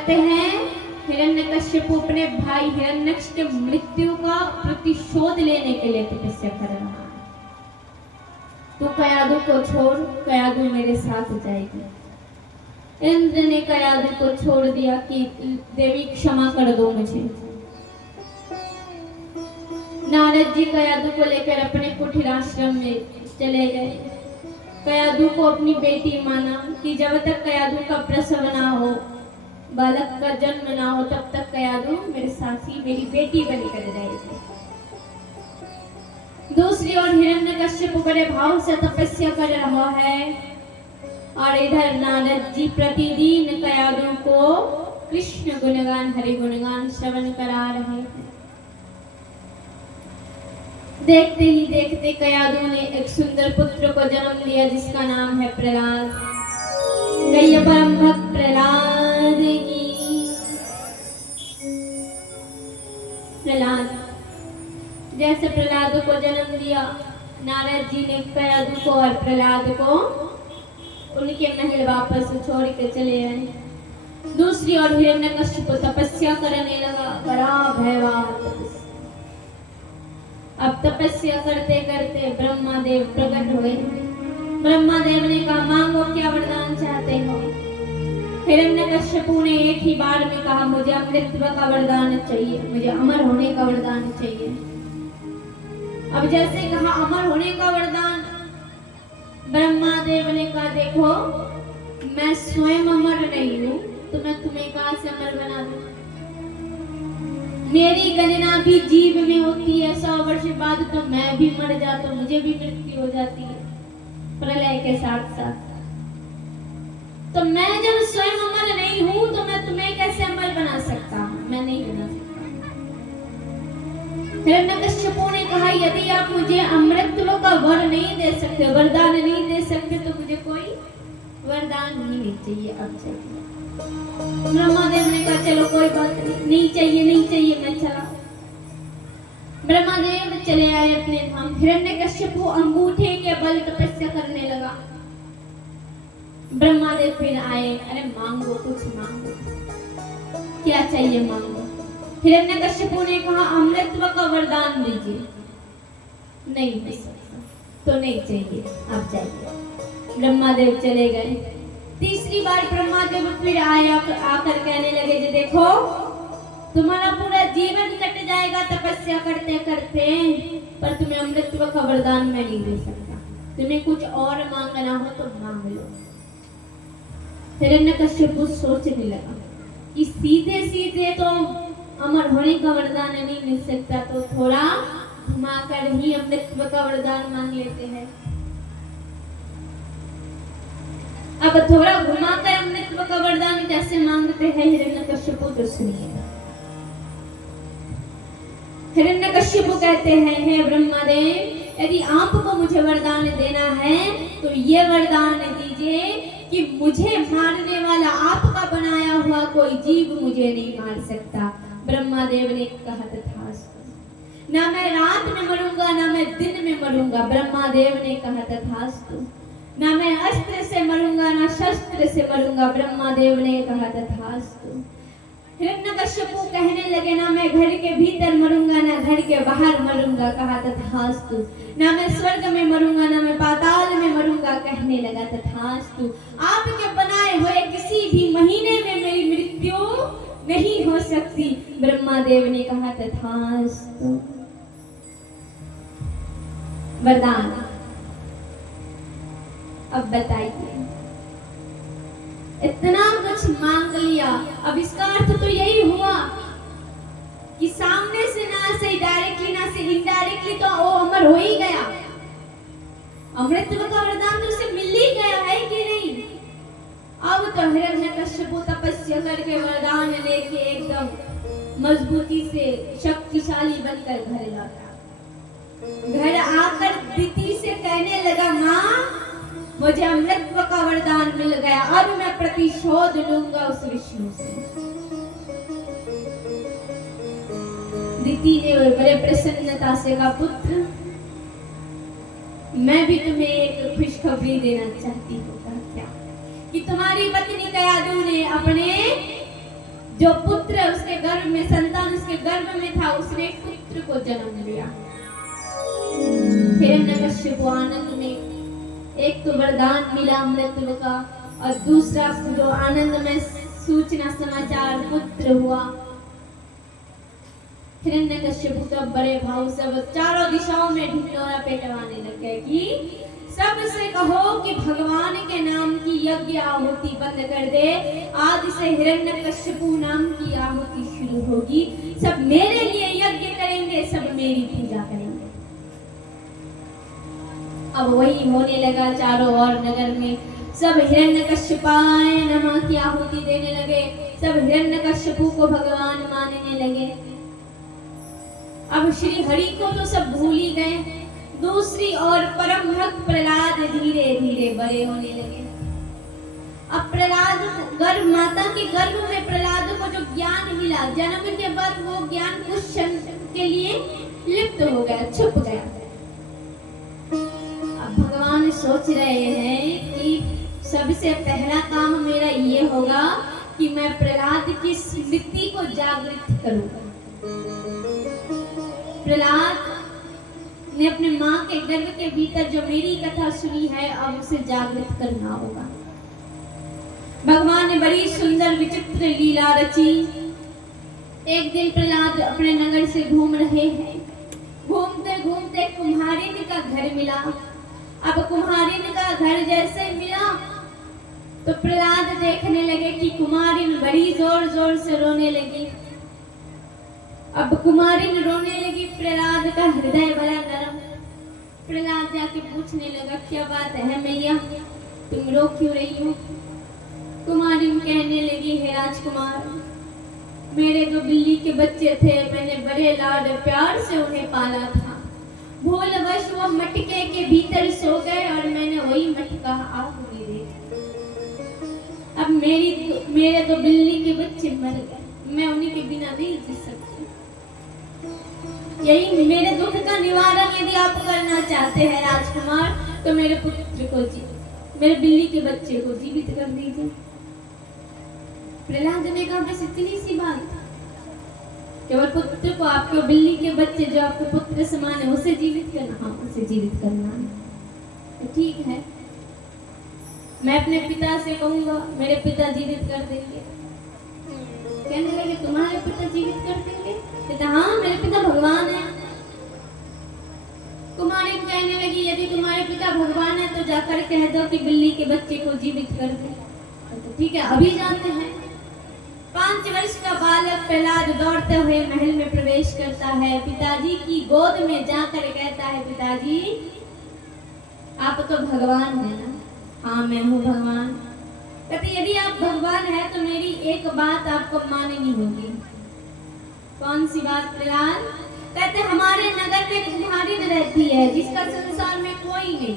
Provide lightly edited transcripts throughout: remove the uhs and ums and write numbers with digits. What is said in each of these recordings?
कहते हैं हिरण्यकश्यप अपने भाई हिरण्यक्ष के मृत्यु का प्रतिशोध लेने के लिए तपस्या कर रहा है। तू कयादु को छोड़, कयादु मेरे साथ जाएगी। इंद्र ने कयादु को छोड़ दिया कि देवी क्षमा कर दो मुझे। नारद जी कयादु को लेकर अपने कुटीर आश्रम में चले गए। कयादु को अपनी बेटी माना कि जब तक कयादु का प्रसव ना हो, बालक का जन्म ना हो, तब तक कयादु मेरे साथी मेरी बेटी बनकर रहेगी। दूसरी ओर हिरण्यकश्यप बड़े भाव से तपस्या कर रहा है और इधर नारद जी प्रतिदिन कयादु को कृष्ण गुणगान हरि गुणगान श्रवण करा रहे हैं। देखते ही देखते कयादु ने एक सुंदर पुत्र को जन्म दिया जिसका नाम है प्रहलाद। गई परम भक्त प्रहलाद की। प्रहलाद जैसे प्रहलाद को जन्म दिया, नारद जी ने कयादु को और प्रहलाद को उनके महल वापस छोड़ के चले आए। दूसरी ओर हिरण्यकश्यप तपस्या करने लगा, बड़ा भयवान। अब तपस्या करते करते ब्रह्मा देव प्रकट हुए। ब्रह्मा देव ने कहा, मांगो क्या वरदान चाहते हो। हिरण्यकश्यपु ने एक ही बार में कहा, मुझे अमृतत्व का वरदान चाहिए, मुझे अमर होने का वरदान चाहिए। अब जैसे कहा अमर होने का वरदान, ब्रह्मा देव ने कहा, देखो मैं स्वयं अमर नहीं हूं तो मैं तुम्हें कहां से अमर बना दूं। मेरी गणना भी जीव में होती है, 100 वर्ष बाद तो मैं भी मर जाता हूं, मुझे भी मृत्यु हो जाती है प्रलय के साथ साथ। तो मैं जब स्वयं अमर नहीं हूं तो मैं तुम्हें कैसे अमर बना सकता हूं? मैं नहीं बना सकता। हिरण्यकश्यपु ने कहा, यदि आप मुझे अमृतत्व का वर नहीं दे सकते, वरदान नहीं दे सकते, तो मुझे कोई वरदान नहीं चाहिए। अब चाहिए। ब्रह्मादेव ने कहा, चलो कोई बात नहीं चाहिए, नहीं चाहिए, मैं चला। ब्रह्मादेव चले आए अपने धाम। हिरण्यकश्यपु अंगूठे के बल तपस्या करने लगा। ब्रह्मादेव फिर आए, अरे मांगो, कुछ मांगो, क्या चाहिए मांगो। हिरण्यकश्यपु ने कहा, अमृतत्व का वरदान दीजिए। नहीं दे सकता तो नहीं चाहिए, आप जाइए। ब्रह्मादेव चले गए। तीसरी बार ब्रह्मादेव फिर आया, आकर कहने लगे, जो देखो तुम्हारा पूरा जीवन कट जाएगा तपस्या करते करते, पर तुम्हें अमृतत्व का वरदान मैं नहीं दे सकता। तुम्हें कुछ और मांगना हो तो मांग लो। हिरण्यकश्यपु सोचने लगा कि सीधे सीधे तो अमर होने का वरदान नहीं मिल सकता, तो थोड़ा घुमाकर ही अमृतत्व का वरदान मांग लेते हैं। अब थोड़ा घुमाकर अमृतत्व का वरदान कैसे मांगते हैं हिरण्यकश्यपु, तो सुनिए। हिरण्यकश्यपु कहते हैं, हे ब्रह्मदेव, यदि आपको मुझे वरदान देना है तो ये वरदान दीजिए कि मुझे मारने वाला आपका बनाया हुआ कोई जीव मुझे नहीं मार सकता। ब्रह्मदेव ने कहा, तथास्तु। ना मैं रात में मरूंगा, ना मैं दिन में मरूंगा। ब्रह्मदेव ने कहा, तथास्तु। ना मैं अस्त्र से मरूंगा, ना शस्त्र से मरूंगा। ब्रह्मदेव ने कहा, तथास्तु। हिरण्यकश्यपु कहने लगे, ना मैं घर के भीतर मरूंगा, ना घर के बाहर मरूंगा। कहा, तथास्तु। ना मैं स्वर्ग में मरूंगा, ना मैं पाताल में मरूंगा। कहने लगा, तथास्तु। आपके बनाए हुए किसी भी महीने में मेरी मृत्यु नहीं हो सकती। ब्रह्मदेव ने कहा, तथास्तु। वरदान। अब बताइए, इतना कुछ मांग लिया, अब इसका अर्थ तो यही हुआ कि सामने से ना से डायरेक्टली ना से इनडायरेक्टली तो वो अमर हो ही गया। अमृतत्व का वरदान तो उसे मिल ही गया है कि नहीं। अब तो हिरण्यकश्यपु तपस्या करके वरदान लेके एकदम मजबूती से शक्तिशाली बनकर घर लौटा। घर आकर दीदी से कहने लगा, माँ मुझे अमृतत्व का वरदान मिल गया, अब मैं प्रतिशोध लूंगा उस विष्णु से। दीदी ने बड़े प्रसन्नता से कहा, पुत्र मैं भी तुम्हें एक खुशखबरी देना चाहती हूँ। क्या? कि तुम्हारी पत्नी कयादु ने अपने जो पुत्र उसके गर्भ में, संतान उसके गर्भ में था, उसने एक पुत्र को जन्म दिया। हिरण्यकश्यप आनंद में एक तो वरदान मिला अमृतत्व का, और दूसरा जो आनंद में सूचना समाचार पुत्र हुआ। हिरण्यकश्यप तो बड़े भाव से चारों दिशाओं में ढिंढोरा पेटवाने लग गए कि सबसे कहो कि भगवान के नाम की यज्ञ आहुति बंद कर दे, आज से हिरण्यकश्यप नाम की आहुति शुरू होगी, सब मेरे लिए यज्ञ करेंगे, सब मेरी पूजा करेंगे। अब वही होने लगा चारों ओर नगर में, सब हिरण्यकश्यपाय नमः की आहुति देने लगे, सब हिरण्यकश्यप को भगवान मानने लगे। अब श्री हरि को तो सब भूल ही गए। दूसरी ओर परम भक्त प्रहलाद धीरे धीरे बड़े होने लगे। अब प्रहलाद गर्भ, माता के गर्भ में प्रहलाद को जो ज्ञान मिला, जन्म के बाद वो ज्ञान कुछ क्षण के लिए लिप्त हो गया, छुप गया। अब भगवान सोच रहे हैं कि सबसे पहला काम मेरा ये होगा कि मैं प्रहलाद की स्मृति को जागृत करूंगा। प्रहलाद ने अपने माँ के गर्भ के भीतर जो मेरी कथा सुनी है, अब उसे जागृत करना होगा। भगवान ने बड़ी सुंदर विचित्र लीला रची। एक दिन प्रहलाद अपने नगर से घूम रहे हैं, घूमते घूमते कुम्हारिन का घर मिला। अब कुम्हारिन का घर जैसे मिला तो प्रहलाद देखने लगे कि कुमारिन बड़ी जोर जोर से रोने लगी। अब कुमारिन रोने लगी, प्रहलाद का हृदय बड़ा नरम। प्रहलाद जाके पूछने लगा, क्या बात है मैया, तुम रो क्यों रही हो? कुमारिन कहने लगी, हे राजकुमार, मेरे दो बिल्ली के बच्चे थे, मैंने बड़े लाड प्यार से उन्हें पाला था। भूलवश वो मटके के भीतर सो गए और मैंने वही मटका आग में दे दिया। अब मेरे दो बिल्ली के बच्चे मर गए, मैं उन्हीं के बिना नहीं जी सकती। यही मेरे दुख का निवारण यदि आप करना चाहते हैं राजकुमार, तो मेरे पुत्र को मेरे बिल्ली के बच्चे को जीवित कर दीजिए। प्रहलाद ने कहा, बस इतनी सी बात, केवल पुत्र को, आपके बिल्ली के बच्चे जो आपके पुत्र समान है उसे जीवित करना? हाँ, उसे जीवित करना है। तो ठीक है, मैं अपने पिता से कहूंगा, मेरे पिता जीवित कर देंगे। कहने लगे, तुम्हारे पिता जीवित कर देंगे? पिता, हाँ, मेरे पिता भगवान है। कुमारी कहने लगी, यदि तुम्हारे पिता भगवान है तो जाकर कह दो कि बिल्ली के बच्चे को जीवित कर दे। तो ठीक है, अभी जाते हैं। 5 वर्ष का बालक प्रहलाद दौड़ते हुए महल में प्रवेश करता है, पिताजी की गोद में जाकर कहता है, पिताजी आप तो भगवान है ना? हाँ, मैं हूँ भगवान। कहते, यदि आप भगवान है तो मेरी एक बात आपको माननी होगी। कौन सी बात प्रहलाद? कहते, हमारे नगर में एक कुम्हारिन रहती है जिसका संसार में कोई नहीं,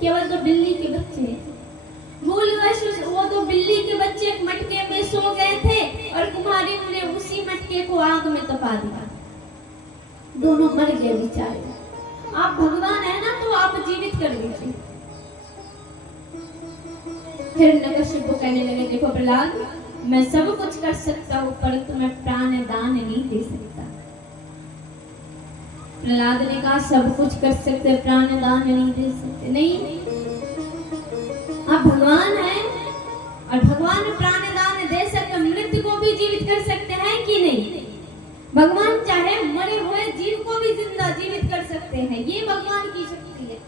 केवल 2 बिल्ली के बच्चे हैं। भूलवश वो 2 बिल्ली के बच्चे एक मटके में सो गए थे और कुम्हारिन ने उसी मटके को आग में तपा दिया, दोनों मर गए बेचारे। आप भगवान है ना, तो आप जीवित कर दीजिए। हिरण्यकश्यप कहने लगे, देखो प्रहलाद, मैं सब कुछ कर सकता हूँ परंतु मैं प्राण दान नहीं दे सकता। प्रहलाद ने कहा, सब कुछ कर सकते, प्राण दान नहीं दे सकते? नहीं, आप भगवान हैं और भगवान प्राण दान दे सकते, मृत्यु को भी जीवित कर सकते हैं कि नहीं? भगवान चाहे मरे हुए जीव को भी जिंदा जीवित कर सकते हैं, ये भगवान की शक्ति है।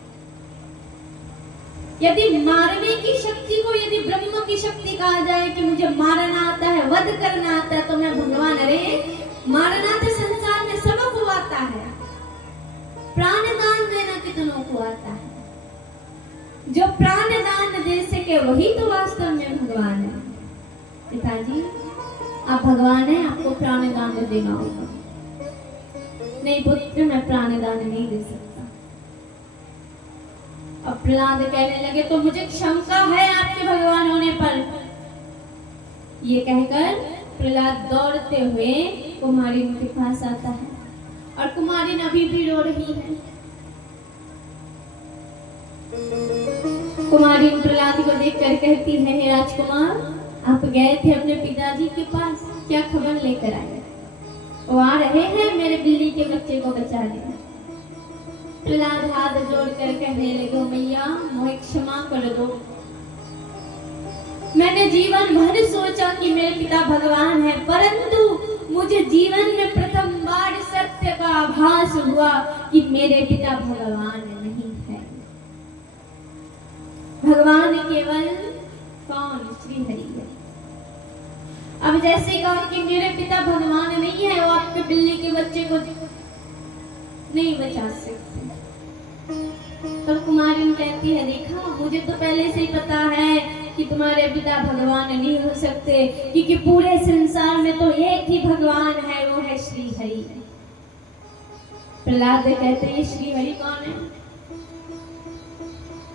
यदि मारने की शक्ति को यदि ब्रह्म की शक्ति कहा जाए कि मुझे मारना आता है, वध करना आता है, तो मैं भगवान। अरे मारना तो संसार में सबको आता है, प्राण दान देना कितनों को आता है? जो प्राण दान दे सके वही तो वास्तव में भगवान है। पिताजी, आप भगवान हैं, आपको प्राण दान देना होगा। नहीं पुत्र, मैं प्राण दान नहीं दे सकता। अब प्रहलाद कहने लगे, तो मुझे शंका है आपके भगवान होने पर। ये कहकर प्रहलाद दौड़ते हुए कुमारिन के पास आता है और कुमारिन अभी भी रो रही है। कुमारिन प्रहलाद को देखकर कहती है, हे राजकुमार, आप गए थे अपने पिताजी के पास, क्या खबर लेकर आए? वो आ रहे हैं मेरे बिल्ली के बच्चे को बचाने। प्रहलाद हाथ जोड़कर कहने लगे, मैया मुझे क्षमा कर दो। मैंने जीवन भर सोचा कि मेरे पिता भगवान है, परंतु मुझे जीवन में प्रथम बार सत्य का आभास हुआ कि मेरे पिता भगवान नहीं है। भगवान केवल कौन? श्री हरि है। अब जैसे कहा कि मेरे पिता भगवान नहीं है, वो आपके बिल्ली के बच्चे को नहीं बचा सकते। तब कुमारी कहती है, देखा मुझे तो पहले से ही पता है कि तुम्हारे पिता भगवान नहीं हो सकते, क्योंकि पूरे संसार में तो एक ही भगवान है, वो है श्री हरि। प्रहलाद कहते हैं, श्री हरि कौन है?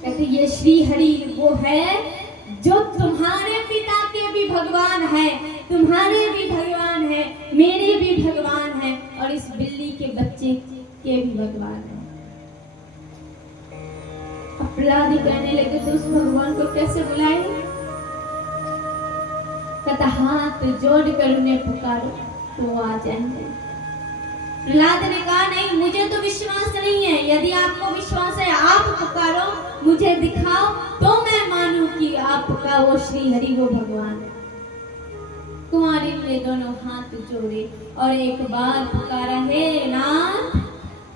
कहते ये श्री हरि वो है जो तुम्हारे पिता के भी भगवान है, तुम्हारे भी भगवान है, मेरे भी भगवान है, और इस बिल्ली के बच्चे के भी भगवान है। अब प्रहलाद कहने लगे, तो उस भगवान को कैसे बुलाए? कहता हाथ जोड़कर उन्हें पुकारो तो आ जाएंगे। प्रहलाद ने कहा, नहीं मुझे तो विश्वास नहीं है, यदि आपको विश्वास है आप पुकारो, मुझे दिखाओ तो मैं मानूं कि आपका वो श्री हरि वो भगवान है। कुमारी ने दोनों हाथ जोड़े और एक बार पुकारा, हे नाथ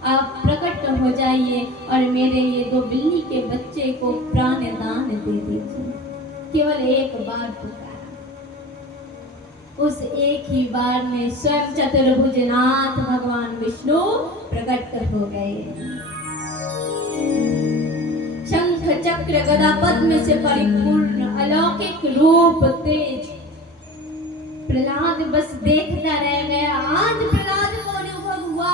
आप प्रकट हो जाइए और मेरे ये दो बिल्ली के बच्चे को प्राण दान दे दीजिए। केवल एक बार पुकारा, उस एक ही बार में स्वयं चतुर्भुजनाथ भगवान विष्णु प्रकट हो गए। शंख चक्र गदा पद्म से परिपूर्ण अलौकिक रूप तेज। प्रहलाद बस देखता रह गया। आज प्रहलाद को अनुभव हुआ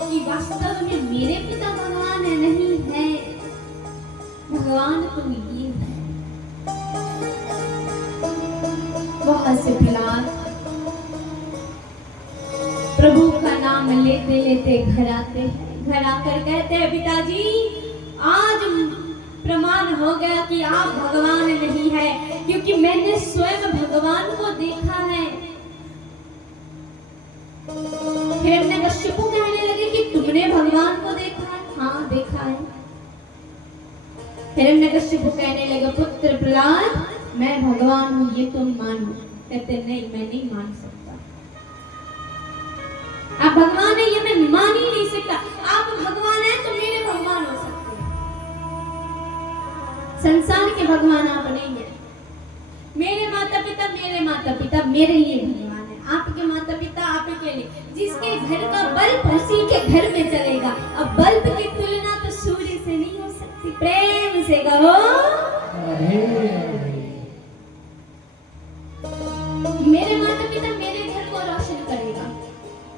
कि वास्तव में मेरे पिता भगवान है, नहीं है, भगवान तो ये है। वहां से प्रहलाद प्रभु का नाम लेते लेते घर आते हैं। घर आकर कहते हैं, पिताजी आज प्रमाण हो गया कि आप भगवान नहीं है, क्योंकि मैंने स्वयं भगवान को देखा है। हिरण्यकश्यप कहने लगे कि तुमने भगवान को देखा है? हाँ देखा है। हिरण्यकश्यप कहने लगे, पुत्र प्रहलाद मैं भगवान हूँ ये तुम मानो। कहते नहीं मैं नहीं मान सकता, आप भगवान है ये मैं मान ही नहीं सकता। आप भगवान है तो मेरे भगवान हो सकते हैं, संसार के भगवान आप नहीं है। मेरे माता पिता मेरे लिए भगवान है, आपके माता पिता आपके लिए। जिसके घर का बल्ब उसी के घर में चलेगा। अब बल्ब की तुलना तो सूर्य से नहीं हो सकती। प्रेम से कहो मेरे माता पिता मेरे घर को रोशन करेगा,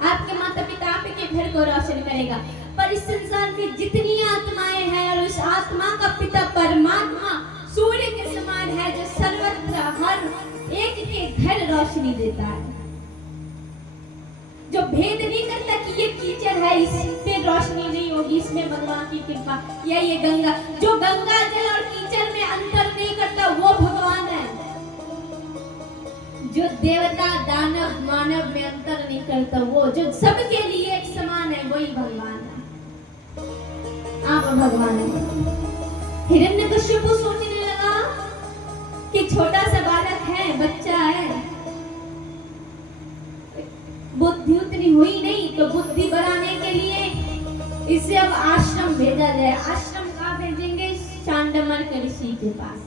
आपके माता पिता आपके घर को रोशन करेगा। पर इस संसार में जितनी आत्माएं हैं और उस आत्मा का पिता परमात्मा सूर्य के समान है, जो सर्वत्र हर एक के घर रोशनी देता है, जो भेद नहीं करता कि ये कीचड़ है इस पे रोशनी नहीं होगी, इसमें भगवान की कृपा, या ये गंगा, जो गंगा जल और कीचड़ में अंतर नहीं करता वो भगवान है। जो देवता दानव मानव में अंतर नहीं करता, वो जो सबके लिए एक समान है, वही भगवान है। आप भगवान है। हिरण्यकश्यप सोचने लगा कि छोटा सा बालक है, बच्चा है, बुद्धि उतनी हुई नहीं, तो बुद्धि बढ़ाने के लिए इसे अब आश्रम भेजा जाए। आश्रम कहाँ भेजेंगे? चांडमार्क ऋषि के पास।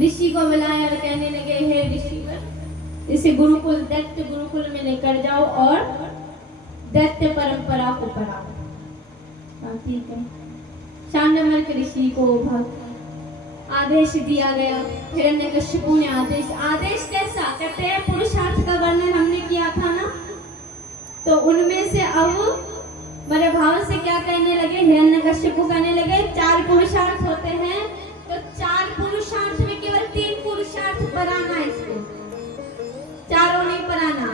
ऋषि को बुलाया और कहने लगे, हे ऋषिवर इसे गुरुकुल दैत्य गुरुकुल में लेकर जाओ और दैत्य परंपरा को पढ़ाओ। ठीक है। चांडमार्क ऋषि को आदेश दिया गया। हिरण्यकश्यप ने आदेश कैसा? कहते हैं पुरुषार्थ का वर्णन हमने किया था ना, तो उनमें से अब बड़े भाव से क्या कहने लगे? हिरण्यकश्यप कहने लगे 4 पुरुषार्थ होते हैं, तो 4 पुरुषार्थ में केवल 3 पुरुषार्थ पढ़ाना, इसको चारों नहीं पढ़ाना।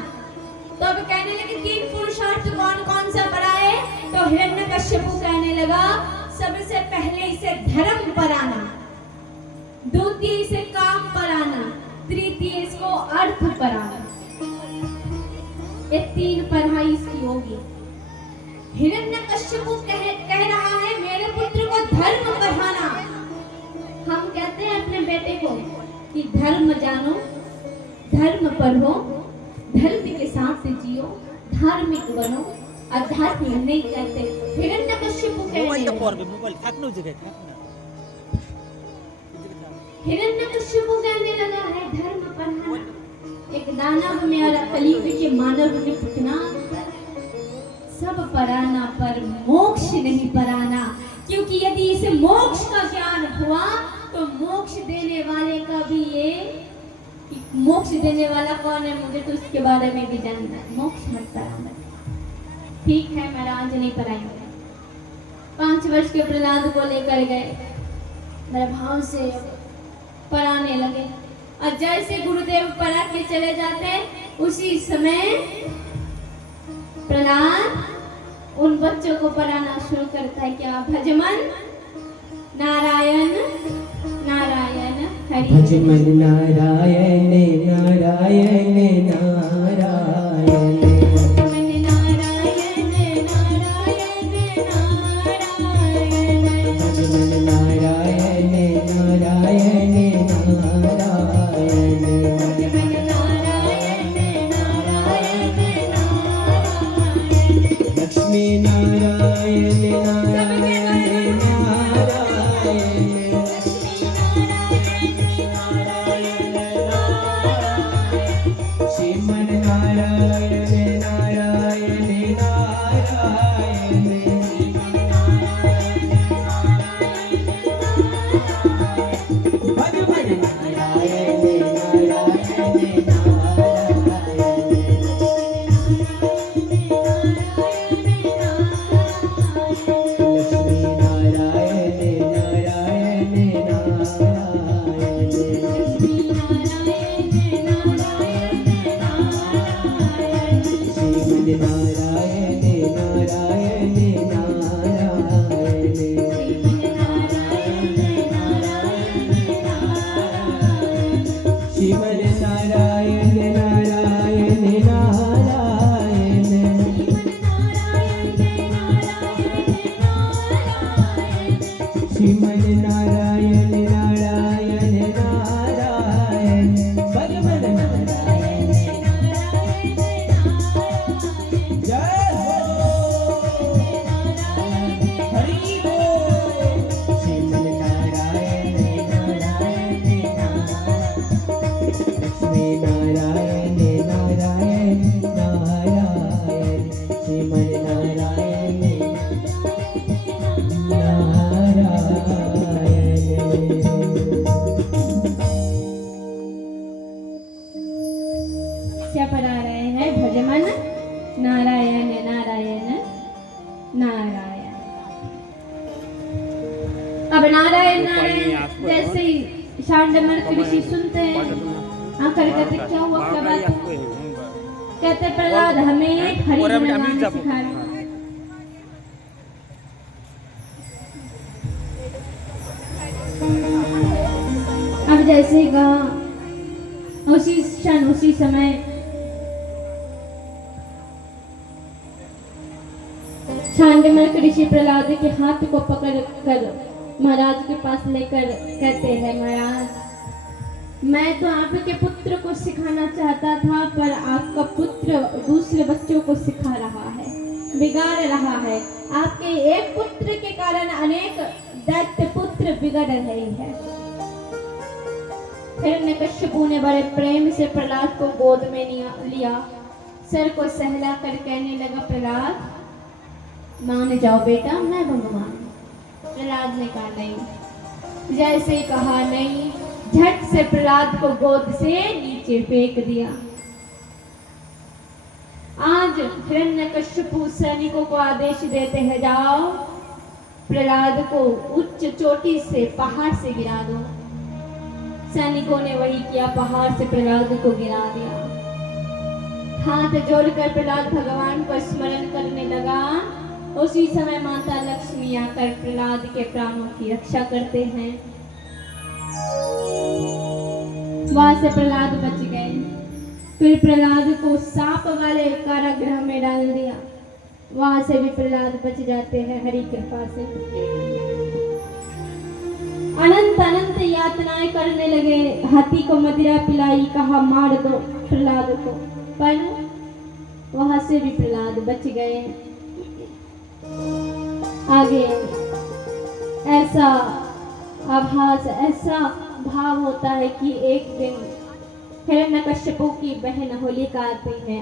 तो अब कहने लगे 3 पुरुषार्थ कौन कौन सा पढ़ाए? तो हिरण्यकश्यप कहने लगा सबसे पहले इसे धर्म पढ़ाना, द्वितीय इसे काम पढ़ाना, तृतीय इसको अर्थ पढ़ाना। ये 3 पढ़ाई इसकी होगी। हिरण्यकश्यप कह रहा है मेरे पुत्र को धर्म पढ़ाना। हम कहते हैं अपने बेटे को कि धर्म जानो, धर्म पढ़ो, धर्म के साथ जियो, धार्मिक बनो। आध्यात्मिक नहीं कहते। हिरण्यकश्यप कहने लगा है धर्म पढ़ाना। एक दानव में और कलयुग के मानव में कितना सब पढ़ाना पर मोक्ष नहीं पढ़ाना, क्योंकि यदि इसे मोक्ष का ज्ञान हुआ तो मोक्ष देने वाले का भी ये मोक्ष देने वाला कौन है मुझे तो उसके बारे में भी जानना है। मोक्ष मत पढ़ाना। ठीक है महाराज नहीं पढ़ाएंगे। 5 वर्ष के प्रहलाद को लेकर गए, मेरे भाव से पढ़ाने लगे और जैसे गुरुदेव पढ़ा के चले जाते उसी समय प्रहलाद उन बच्चों को पढ़ाना शुरू करता है। क्या भजमन नारायण नारायण हरि भजमन नारायण नारायण नारायण क्या पढ़ा रहे हैं? भजमन नारायण नारायण नारायण। अब नारायण नारायण जैसे ही शांडमन ऋषि सुनते हैं आकर कहते क्या हुआ, क्या बात है? कहते प्रहलाद हमें हरि गुण गाना सिखा रहे। अब जैसे कहा उसी क्षण उसी समय शांडमन ऋषि प्रहलाद के हाथ को पकड़ कर महाराज के पास लेकर कहते हैं महाराज मैं तो आपके पुत्र को सिखाना चाहता था पर आपका पुत्र दूसरे बच्चों को सिखा रहा है, बिगाड़ रहा है। आपके एक पुत्र के कारण अनेक दैत्य पुत्र बिगड़ रहे हैं। हिरण्यकश्यपु ने बड़े प्रेम से प्रहलाद को गोद में लिया, सर को सहला कर कहने लगा प्रहलाद मान जाओ बेटा मैं भगवान। प्रहलाद ने कहा नहीं। जैसे ही कहा नहीं झट से प्रहलाद को गोद से नीचे फेंक दिया। आज हिरण्यकश्यपु सैनिकों को आदेश देते हैं जाओ प्रहलाद को उच्च चोटी से पहाड़ से गिरा दो। सैनिकों ने वही किया, पहाड़ से प्रहलाद को गिरा दिया। हाथ जोड़कर प्रहलाद भगवान को स्मरण करने लगा। उसी समय माता लक्ष्मी आकर प्रहलाद के प्राणों की रक्षा करते हैं। वहां से प्रहलाद बच गए। फिर प्रहलाद को सांप वाले कारागृह में डाल दिया। वहां से भी प्रहलाद बच जाते हैं हरि कृपा से। अनंत अनंत यातनाएं करने लगे। हाथी को मदिरा पिलाई, कहा मार दो प्रहलाद को, पर वहां से भी प्रहलाद बच गए। आगे ऐसा आभास, ऐसा भाव होता है कि एक दिन हिरण्यकश्यपु की बहन होलिका आती है।